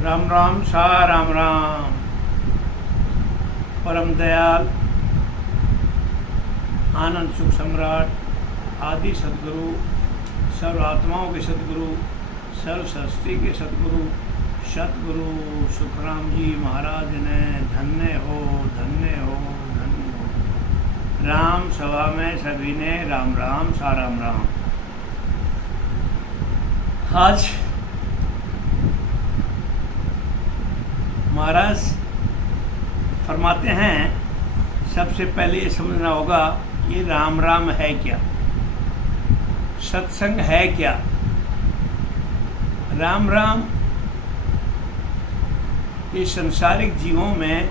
राम राम सा राम राम। परम दयाल आनंद सुख सम्राट आदि सदगुरु, सर्व आत्माओं के सदगुरु, सर्व सृष्टि के सदगुरु सतगुरु सुखराम जी महाराज ने धन्य हो धन्य हो धन्य हो। राम सभा में सभी ने राम राम सा राम राम। आज महाराज फरमाते हैं, सबसे पहले ये समझना होगा ये राम राम है क्या, सत्संग है क्या। राम राम ये संसारिक जीवों में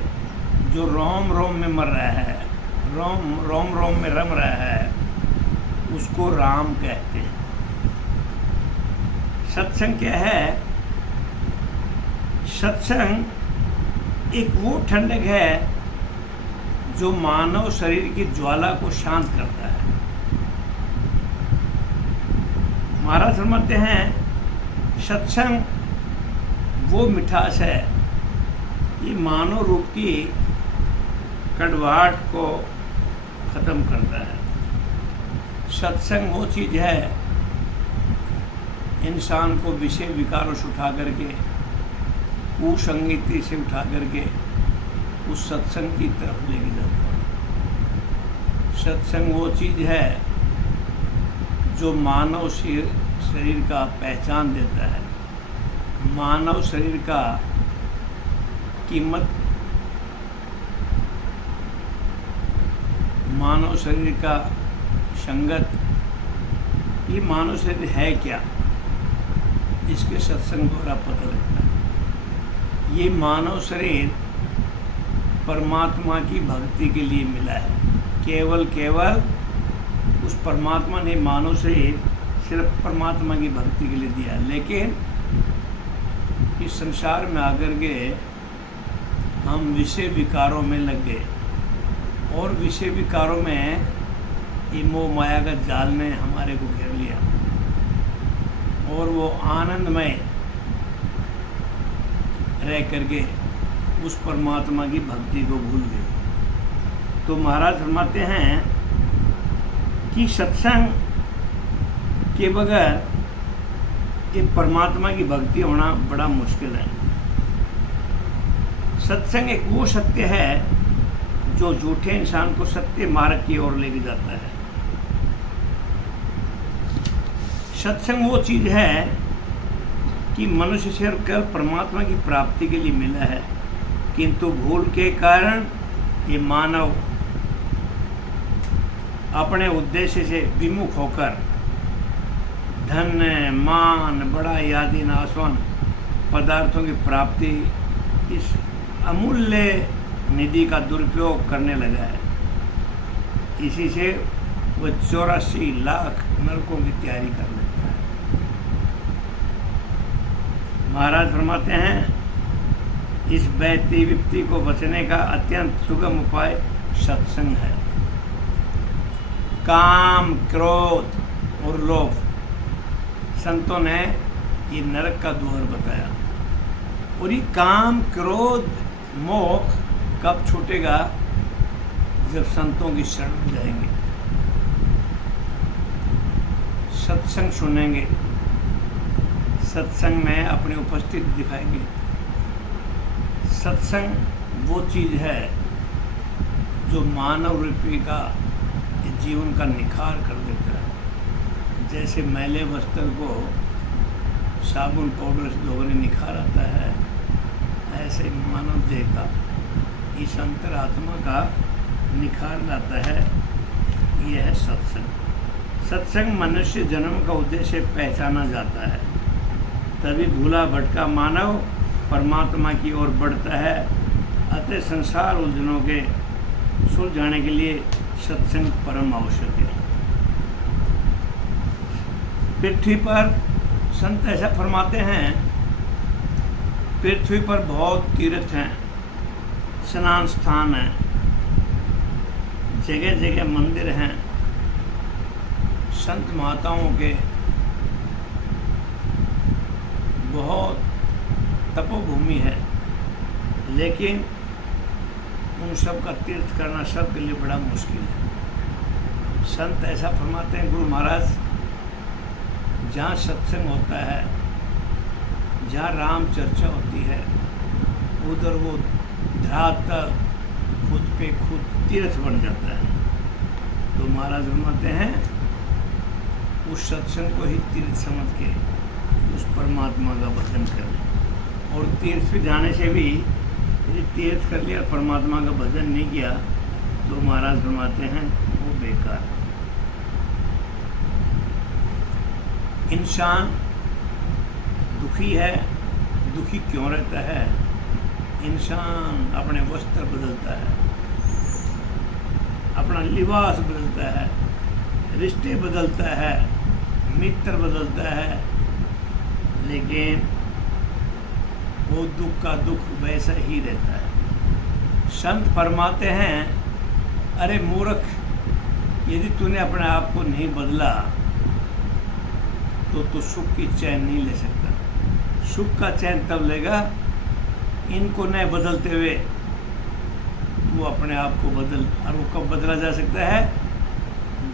जो रोम रोम में मर रहा है, रोम रोम में रम रहा है, उसको राम कहते हैं। सत्संग क्या है? सत्संग एक वो ठंडक है जो मानव शरीर की ज्वाला को शांत करता है। महाराज फरमाते हैं, सत्संग वो मिठास है, ये मानव रूप की कड़वाहट को ख़त्म करता है। सत्संग वो चीज़ है इंसान को विषय विकारों से उठा करके, कुसंगति से उठा करके उस सत्संग की तरफ लेके जाता है। सत्संग वो चीज़ है जो मानव शरीर का पहचान देता है, मानव शरीर का कीमत, मानव शरीर का संगत, ये मानव शरीर है क्या, इसके सत्संग द्वारा पता लगता है। ये मानव शरीर परमात्मा की भक्ति के लिए मिला है। केवल उस परमात्मा ने मानव शरीर सिर्फ परमात्मा की भक्ति के लिए दिया, लेकिन इस संसार में आकर के हम विषय विकारों में लग गए और विषय विकारों में ये मोह माया का जाल ने हमारे को घेर लिया और वो आनंदमय रह करके उस परमात्मा की भक्ति को भूल गए। तो महाराज फरमाते हैं कि सत्संग के बगैर ये परमात्मा की भक्ति होना बड़ा मुश्किल है। सत्संग एक वो सत्य है जो झूठे इंसान को सत्य मार्ग की ओर लेके जाता है। सत्संग वो चीज़ है कि मनुष्य से केवल परमात्मा की प्राप्ति के लिए मिला है, किंतु भूल के कारण ये मानव अपने उद्देश्य से विमुख होकर धन मान बड़ाई आदि नाशवान पदार्थों की प्राप्ति, इस अमूल्य निधि का दुरुपयोग करने लगा है। इसी से वह 84 लाख नरकों की तैयारी कर लेता है। महाराज फरमाते हैं, इस बैती विपत्ति को बचने का अत्यंत सुगम उपाय सत्संग है। काम, क्रोध और लोभ, संतों ने ये नरक का द्वार बताया। और ये काम, क्रोध, मोह कब छूटेगा? जब संतों की शरण में जाएंगे, सत्संग सुनेंगे, सत्संग में अपनी उपस्थिति दिखाएंगे। सत्संग वो चीज़ है जो मानव रूपी का जीवन का निखार कर देता है। जैसे मैले वस्त्र को साबुन पाउडर से धोने निखार आता है, ऐसे ही मानव देह का, इस अंतरात्मा का निखार लाता है। यह है सत्संग। सत्संग मनुष्य जन्म का उद्देश्य पहचाना जाता है, तभी भूला भटका मानव परमात्मा की ओर बढ़ता है। अतः संसार उलझनों के सुलझाने के लिए सत्संग परम आवश्यक है। पृथ्वी पर संत ऐसा फरमाते हैं, पृथ्वी पर बहुत तीर्थ हैं, स्नान स्थान हैं, जगह जगह मंदिर हैं, संत महाताओं के बहुत तपोभूमि है, लेकिन उन सब का तीर्थ करना सबके लिए बड़ा मुश्किल है। संत ऐसा फरमाते हैं गुरु महाराज, जहाँ सत्संग होता है, जहाँ राम चर्चा होती है, उधर वो धरातल खुद पे खुद तीर्थ बन जाता है। तो महाराज फरमाते हैं उस सत्संग को ही तीर्थ समझ के उस परमात्मा का भजन करें। और तीर्थ पे जाने से भी यदि तीर्थ कर लिया, परमात्मा का भजन नहीं किया, तो महाराज फरमाते हैं वो बेकार। इंसान दुखी है, दुखी क्यों रहता है? इंसान अपने वस्त्र बदलता है, अपना लिबास बदलता है, रिश्ते बदलता है, मित्र बदलता है, लेकिन वो दुख का दुख वैसा ही रहता है। संत फरमाते हैं, अरे मूर्ख, यदि तूने अपने आप को नहीं बदला तो तू सुख की चैन नहीं ले सकता। सुख का चैन तब लेगा इनको न बदलते हुए वो अपने आप को बदल। और वो कब बदला जा सकता है?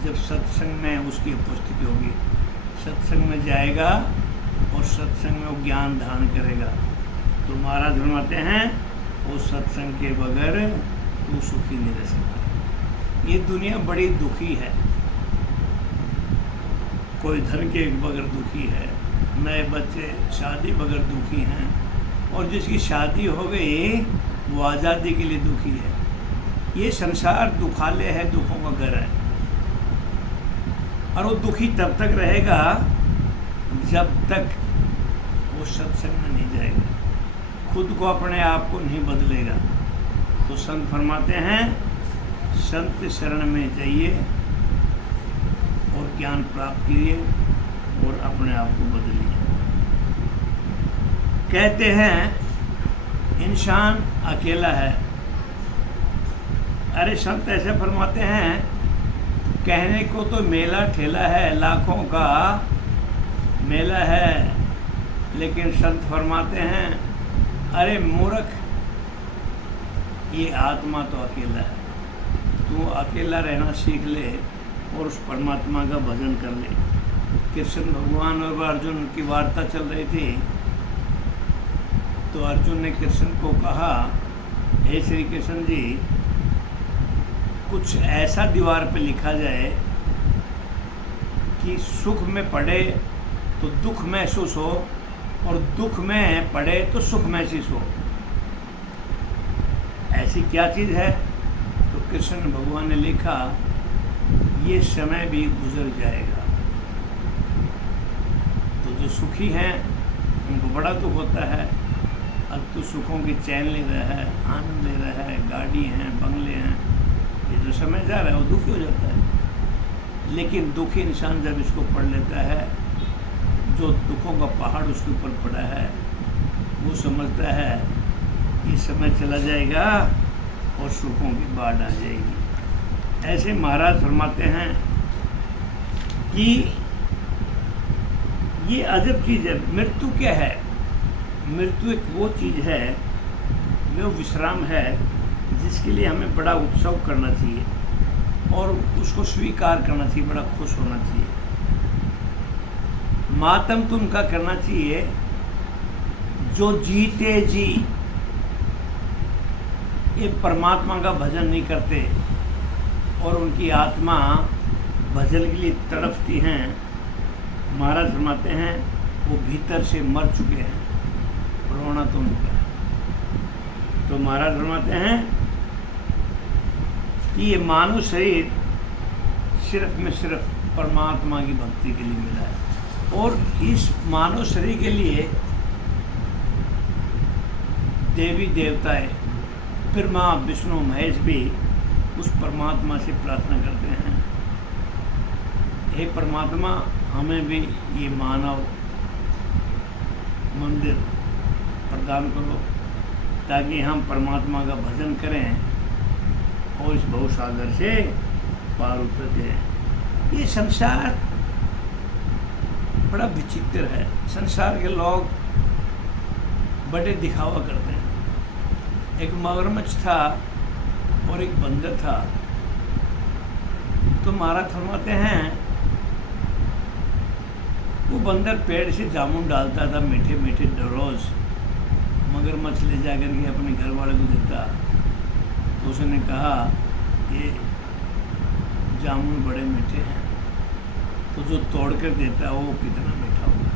जब सत्संग में उसकी उपस्थिति होगी, सत्संग में जाएगा और सत्संग में वो ज्ञान धारण करेगा। तो महाराज फरमाते हैं वो सत्संग के बगैर तू सुखी नहीं रह सकता। ये दुनिया बड़ी दुखी है, कोई धन के बगैर दुखी है, नए बच्चे शादी बगैर दुखी हैं, और जिसकी शादी हो गई वो आज़ादी के लिए दुखी है। ये संसार दुखालय है, दुखों का घर है, और वो दुखी तब तक रहेगा जब तक वो सत्संग में नहीं जाएगा, खुद को अपने आप को नहीं बदलेगा। तो संत फरमाते हैं संत शरण में जाइए और ज्ञान प्राप्त कीजिए और अपने आप को बदलिए। कहते हैं इंसान अकेला है। अरे संत ऐसे फरमाते हैं, कहने को तो मेला ठेला है, लाखों का मेला है, लेकिन संत फरमाते हैं अरे मूर्ख, ये आत्मा तो अकेला है। तू अकेला रहना सीख ले और उस परमात्मा का भजन कर ले। कृष्ण भगवान और अर्जुन की वार्ता चल रही थी, तो अर्जुन ने कृष्ण को कहा, हे श्री कृष्ण जी, कुछ ऐसा दीवार पे लिखा जाए कि सुख में पड़े तो दुख महसूस हो और दुख में पड़े तो सुख महसूस हो। ऐसी क्या चीज़ है? तो कृष्ण भगवान ने लिखा, ये समय भी गुजर जाएगा। तो जो सुखी हैं उनको बड़ा दुख होता है, अब तो सुखों की चैन ले रहा है, आनंद ले रहा है, गाड़ी हैं, बंगले हैं, ये जो समय जा रहा है वो दुखी हो जाता है। लेकिन दुखी इंसान जब इसको पढ़ लेता है, जो दुखों का पहाड़ उसके ऊपर पड़ा है, वो समझता है ये समय चला जाएगा और सुखों की बाढ़ आ जाएगी। ऐसे महाराज फरमाते हैं कि ये अजब चीज़ है। मृत्यु क्या है? मृत्यु एक वो चीज़ है, वो विश्राम है, जिसके लिए हमें बड़ा उत्सव करना चाहिए और उसको स्वीकार करना चाहिए, बड़ा खुश होना चाहिए। मातम तो उनका करना चाहिए जो जीते जी ये परमात्मा का भजन नहीं करते और उनकी आत्मा भजन के लिए तड़पती हैं। महाराज फरमाते हैं वो भीतर से मर चुके हैं, रोना तो उनका है। तो महाराज फरमाते हैं कि ये मानव शरीर सिर्फ में सिर्फ परमात्मा की भक्ति के लिए मिला है, और इस मानव शरीर के लिए देवी देवताएं, ब्रह्मा विष्णु महेश भी उस परमात्मा से प्रार्थना करते हैं, हे परमात्मा, हमें भी ये मानव मंदिर प्रदान करो ताकि हम परमात्मा का भजन करें और इस भवसागर से पार उतर जाएं। ये संसार बड़ा विचित्र है। संसार के लोग बड़े दिखावा करते हैं। एक मगरमच्छ था और एक बंदर था। तो महाराज फरमाते हैं वो बंदर पेड़ से जामुन डालता था मीठे मीठे रोज, मगरमच्छ ले जा करके अपने घर वाले को देता। तो उसने कहा ये जामुन बड़े मीठे हैं, तो जो तोड़ कर देता वो कितना मीठा होगा।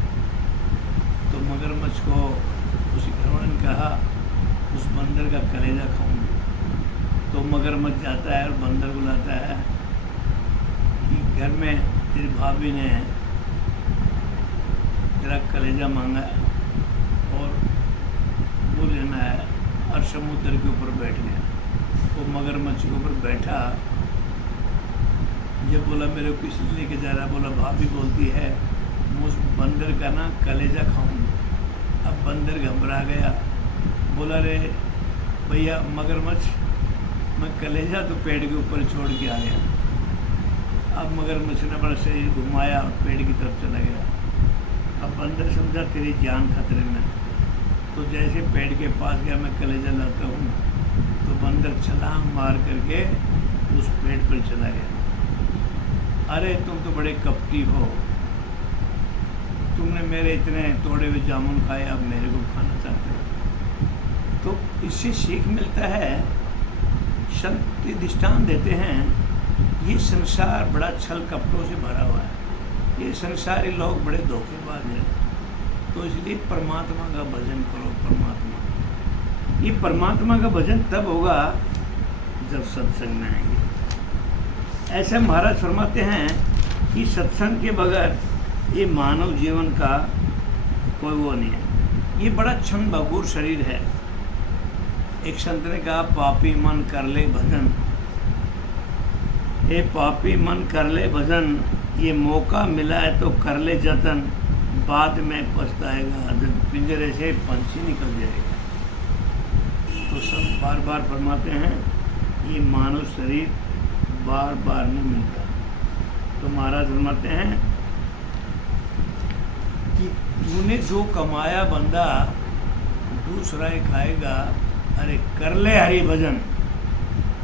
तो मगरमच्छ को उसी घर वाले ने कहा उस बंदर का कलेजा खाऊंगी। तो मगरमच्छ जाता है और बंदर को लाता है कि घर में तेरी भाभी ने तेरा कलेजा मांगा और वो लेना है, और समुद्र के ऊपर बैठ गया। वो मगरमच्छ के ऊपर बैठा, जब बोला मेरे को किस लिए लेके जा रहा है, बोला भाभी बोलती है उस बंदर का ना कलेजा खाऊंगी। अब बंदर घबरा गया, बोला रे भैया मगरमच्छ, मैं कलेजा तो पेड़ के ऊपर छोड़ के आ गया। अब मगरमच्छ ने बड़ा शरीर घुमाया और पेड़ की तरफ चला गया। अब बंदर समझा तेरी जान खतरे में, तो जैसे पेड़ के पास गया मैं कलेजा लाता हूँ, तो बंदर छलांग मार करके उस पेड़ पर चला गया। अरे तुम तो बड़े कपटी हो, तुमने मेरे इतने तोड़े हुए जामुन खाए, अब मेरे को खाना चाहते हो। तो इससे सीख मिलता है, संत दृष्टांत देते हैं, ये संसार बड़ा छल कपटों से भरा हुआ है, ये संसारी लोग बड़े धोखेबाज हैं। तो इसलिए परमात्मा का भजन करो। परमात्मा, ये परमात्मा का भजन तब होगा जब सत्संग में आएंगे। ऐसे महाराज फरमाते हैं कि सत्संग के बगैर ये मानव जीवन का कोई वो नहीं है। ये बड़ा क्षण भंगुर शरीर है। एक संत ने कहा पापी मन कर ले भजन, ये पापी मन कर ले भजन, ये मौका मिला है तो कर ले जतन, बाद में पछताएगा जब पिंजरे से पंछी निकल जाएगा। तो संत बार बार फरमाते हैं ये मानव शरीर बार बार नहीं मिलता। तो महाराज फरमाते हैं कि तूने जो कमाया बंदा दूसरा ही खाएगा, अरे कर ले हरि भजन,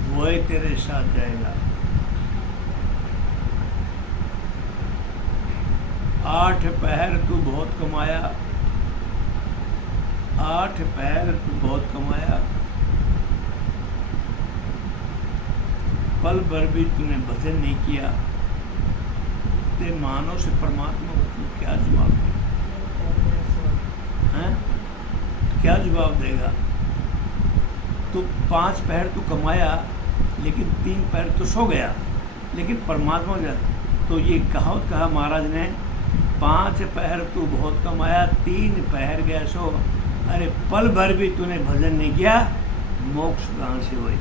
वही तेरे साथ जाएगा। 8 पहर तू बहुत कमाया, 8 पहर तू बहुत कमाया, पल भर भी तूने भजन नहीं किया, ते मानव से परमात्मा को तू क्या जवाब देगा? क्या जवाब देगा? तो 5 पहर तू कमाया लेकिन 3 पहर तो सो गया, लेकिन परमात्मा जा। तो ये कहावत कहा महाराज ने, 5 पहर तू बहुत कमाया, 3 पहर गया सो, अरे पल भर भी तूने भजन नहीं किया, मोक्ष कहाँ से हुई?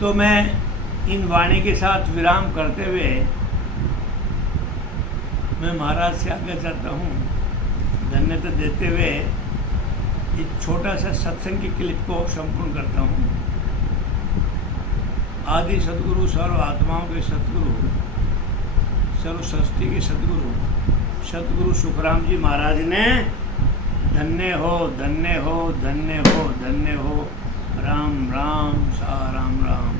तो मैं इन वाणी के साथ विराम करते हुए मैं महाराज से आगे चलता हूँ, धन्यता देते हुए एक छोटा सा सत्संग की क्लिप को संपूर्ण करता हूँ। आदि सदगुरु, सर्व आत्माओं के सदगुरु, सर्व सृष्टि के सदगुरु सतगुरु सुखराम जी महाराज ने धन्य हो, धन्य हो, धन्य हो, धन्य हो, राम राम सा राम राम।